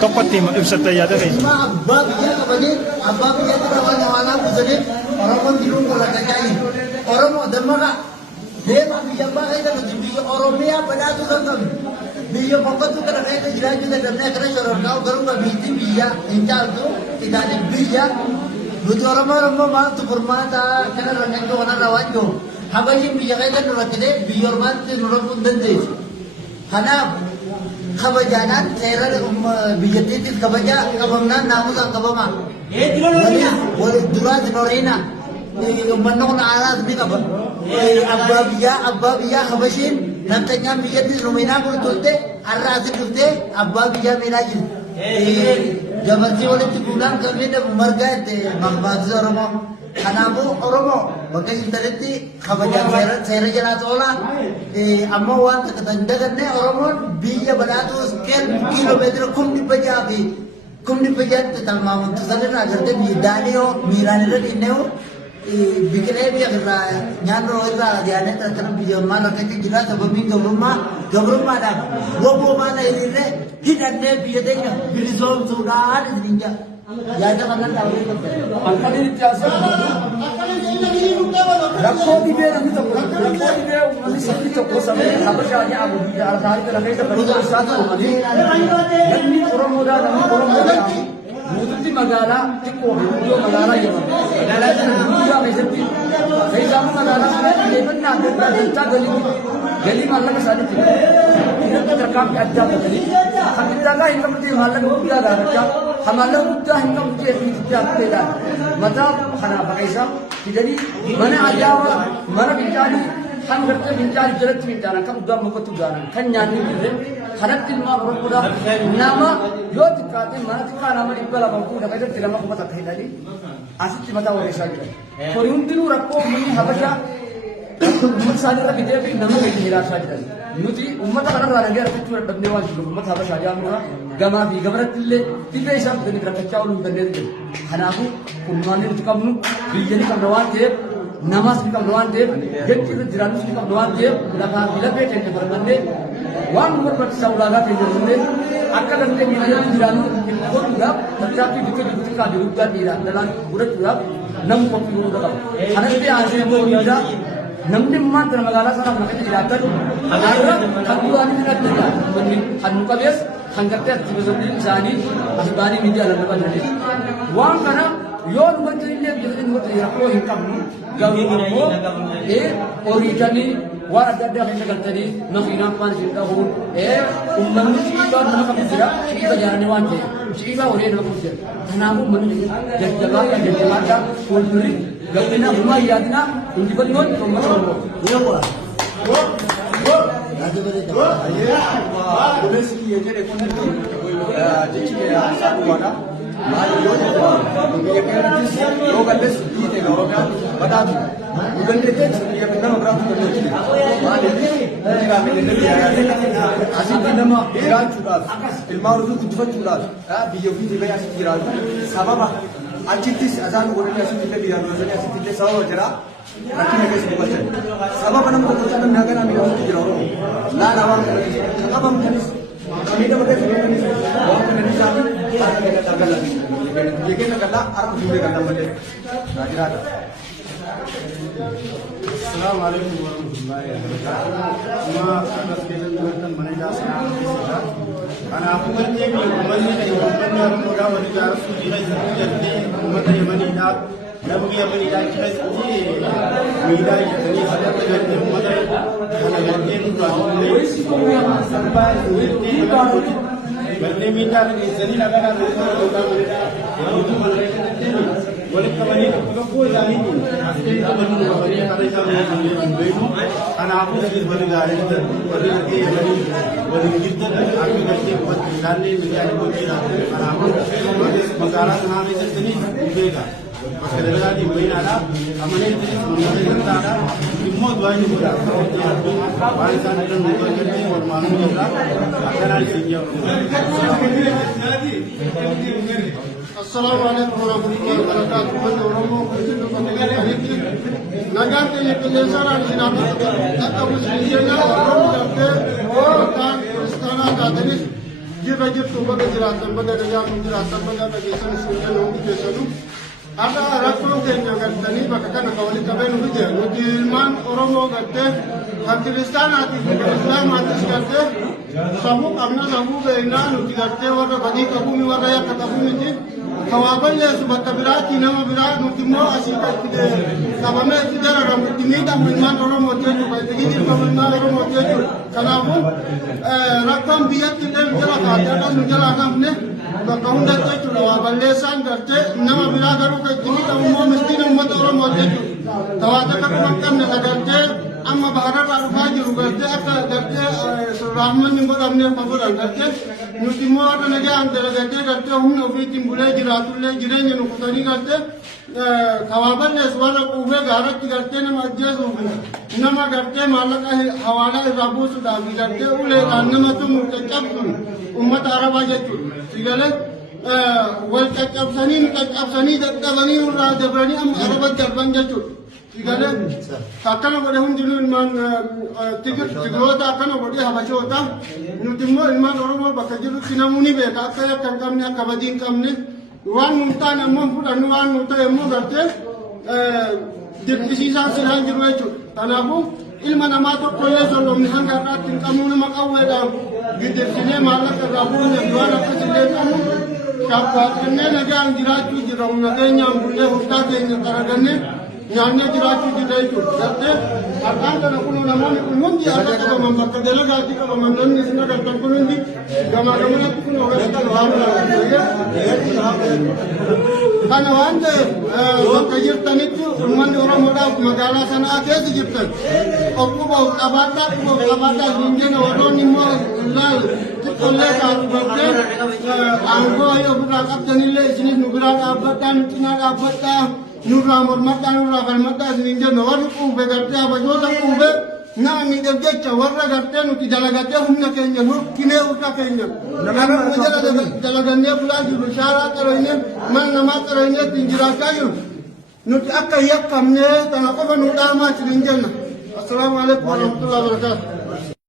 Tokko ittiin ibsattee yaada keessa. Abbaa biyyaatti rawan waan buusaniif Oromoon jiruun kun rakkachaa jiru. Oromoo dammaqaa deema biyya abbaa keessa nuti biyya Oromiyaa badhaatu kan qabnu. Biyya boqqottu kana keessa jiraachuu dadhabnee akkana shororkaa'u garuu biitti biyya hin caaltu Itaalii biyya nuti Oromoo maaltu furmaata kana rakkachuu kanarraa waan jiru. Habashiin biyya keessa nu rakkatee biyya ormaatti nu rakkuu hin dandeessu. Kanaaf kabajaanaan seera biyyattiittis kabajaa qabamnaan naamusaan qabama. Waliin duraati Noreena uummanni kun aaraas ni qaba. Abbaa biyyaa Habashiin namtanyaan biyyattis numinaa kun turte har'aasi turte abbaa biyyaa miidhaa jirti. Jabarsii walitti fuudhaan kan miidhamu margaa itti maqbaatisa Oromoo. Kanaafuu Oromoo bakka intaletti kabajaan seera jalaas oolaa ammoo waan takka tan daganne Oromoon biyya badhaatuus kiiloomeetira 1,600 fi 1,600 tilmaamantu sanirraa agartee biyya daadhiyoo miiraan irra dhiinnee biqilee biyya irraa nyaannoo irraa yaadee akkana biyya maal akkatti jira sababii gabrummaadhaaf woboo maala hiriirree hidhannee biyya teenya bilisoomsuudhaan isiniin jaa. Yaada kanaan dhaabee qabda. Akkamiin itti haasa'u? Rakkoo dhibee namni tokko rakkoo dhibee uummanni sabni tokko sabni habashaa jedhamu biyya alkaanii kana keessa bareedaa isaa ta'u malee namni Oromoodhaa namni Oromoodhaa guututti magaalaa xiqqoo fi iddoo magaalaa jedhamu. Magaalaa kana guddaa keessatti keessaamu magaalaa kana xiyyeeffannaa adda addaa jechaa galii maallaqa isaaniitti irratti tarkaanfii addaa fudhatanii kan iddaagaa hin qabne maallaqa guddaa gaafachaa hamallaqa guddaa hin qabne jechuutti hafteedhaan mataa kanaa baqeessaa fidanii mana ajaa'ibaa mana fincaanii kan gartee fincaanii jalatti fincaanan kan dhugaan mukatti dhugaanan kan nyaanni jirre kanatti ilmaan Oromoodhaaf nama yoo xiqqaate mana xiqqaa nama 200 fuudha keessatti lama qubata akka hidhanii asitti mataa wareessaa jiran. Horii hundinuu rakkoo uummanni Habashaa ummata isaaniirra fidee fi nama keenya jiraachaa jiran. Nuti ummata kanarraa nagaa rakkachuu dadhabnee waan jiruuf ummata Habashaa jedhamurra gamaa fi gabaratti illee dhibee isaa fidanii rakkachaa ooluu hin dandeenye jiru. Kanaafuu kun maal nuti qabnu biyya ni qabna waan ta'eef namas ni qabna waan ta'eef jechi irra jiraannus ni qabna waan ta'eef lafaa fi lafee keenya faramannee waan nu barbaachisaa ulaagaa keenya jirree akka dandeenye miidhaganii jiraannu godhuudhaaf tattaaffii xiqqaa fi guddaa dhiiraan dhalaan godhachuudhaaf namni qophii godhuu qaba. Kanatti aansee immoo miidhaa namni maanta magaalaa sana kan akka jiraatan har'a kan duraanii hin adda kan nu qabees kan gartee ati beekamtiin isaanii asbaanii miidiyaa lafa qabnanii waan kana yoo nu wajjin illee biyya nu wajjin rakkoo hin qabnu garuu ammoo horiitanii waan adda addaa keessa galtanii makiinaan waan isin dhahuun uummanni shiibaa nama qabu jira shiiba jaaranii waan ta'eef shiibaa horii nama qabu jira kanaafuu uummanni jajjabaadhaa fuuldurri gabbina uumaa yaadinaa injifannoon uummata Oromoo. Olessi jedhe kun jechi saadhuwaadha. Maali yoo ta'u biyya keenyattis yoo galles biyyi teenya Oromiyaa badhaatu. Nu dandeettees biyya nama biraatu dandeetti. Maali asitti nama jiraachuudhaaf ilmaan ofii guddifachuudhaaf biyya ofii bahee asitti jiraatu sababa achittis asaan godhanii asitti illee biyyaan doosanii asitti illee sababa jira. Rakkina keessa dubbatan sababa nama tokko namni hagana miidhamutti jira Oromoo laala waan kana keessa qabamu kanis miidhama keessa miidhamis waan kana isaa harka keenya dagala biyya keenya gallaa harka fuulee gallaa malee jiraata. Assalamu alaikum warahmatullahi wabarakatuh. Ma atas kelantan mana sana kita. Karena aku kerja di mana di mana orang orang di dalam suci jadi umat yang mana dah dan dia menilai kita menilai jadi ada terjadi umat yang jadi itu sampai itu berlebihkan jadi negara itu boleh kembali ke pulau ini. Itu baru kembali pada zaman dulu. Karena aku lagi berada di kita, aku kerja buat kali menjadi bukti. Karena aku negara sana itu sendiri berbeda. Masalah di mana amanah itu menjadi ada. Semua dua ini berada. Barisan itu menjadi formal juga. Akan ada senior. السلام عليكم ورحمة الله وبركاته. من ورمو نجات يكليسان على جنابه. أنت مسلمين ورمو جبته وكان كريستانا كاتوليك. جرا جرتو بدر جراتن بدر جام جراتن بدر نجيسان سوريان هم جيسانو. Ada rakun kenya gantani bakakan kawali kaben huje. Nujilman oromo gante, Pakistan ati Islam ati gante. Samu kamna samu beina nuji gante wara bani kabumi wara ya kabumi ji. Kawaban le subata birati nama birat nujimo asika kide. Kabame kide ram timida minman oromo jeju bai tegi minman oromo jeju. Kanamu rakam biat kide jala kata nujala kamne. Bakaun gante chulawa balesan gante nama birat garu ini kamu mau mesti nama orang mau jadi. Tawada kan makam ni agaknya, amma baharan baru kaji rugaknya, agaknya Rahman yang buat amnya pabur agaknya. Nuti mau ada lagi antara agaknya, agaknya umum ofi timbulai jiratulai jirenya nukutani agaknya. Kawaban ni suara kuwe garat agaknya nama aja sufi. Nama agaknya malak hawala rabu sudah agaknya ulai nama tu mukacap tu. Umat Arab aja tu. Segala والكابسانين كابساني دكتوراني ولا دبراني أم عربة جربان جاتو تيجاله كأكنا بدهم جلون من تيجوا تا أكنا بدي هبشوا تا نتيمو إلمان أورما بكجلو سيناموني بيا كأكنا كمكمني كبدين كمني وان نمتا نمون فودا نوان نمتا يمو برتة دكتوري سانسيران جلوه جو تنابو إلمان أماتو كويس ولو مهان كارات تنكمون مكاوه دا جدرسينه مالك رابون جوان أكسيله كمو Kapatnya lagi ang diraju jirau naganya ang bunyi hutan yang karagane nyanyi diraju jirai itu. Jadi akan kalau kuno nama ni kuno di ada kalau membakar dela gati kalau mandon ni semua datang kuno di gambar-gambar itu kuno orang itu luar biasa. Karena anda bakajir tanitu umat orang muda magala sana ada sejiptan. Aku bau kabata hingga orang ni mau lal. Oleh karena anggo ayo berakap janile sini nuberak abatan tina abata nura mormata nura kalmata sehingga nor ube garte abajola ube na mi debje chawarra garte nu tidala garte humna kenya nu kine uta kenya nama jala gande pula di bishara taroine man nama taroine tinjira kayu nu akka yakamne tanako nu dama sehingga. Assalamualaikum warahmatullahi wabarakatuh.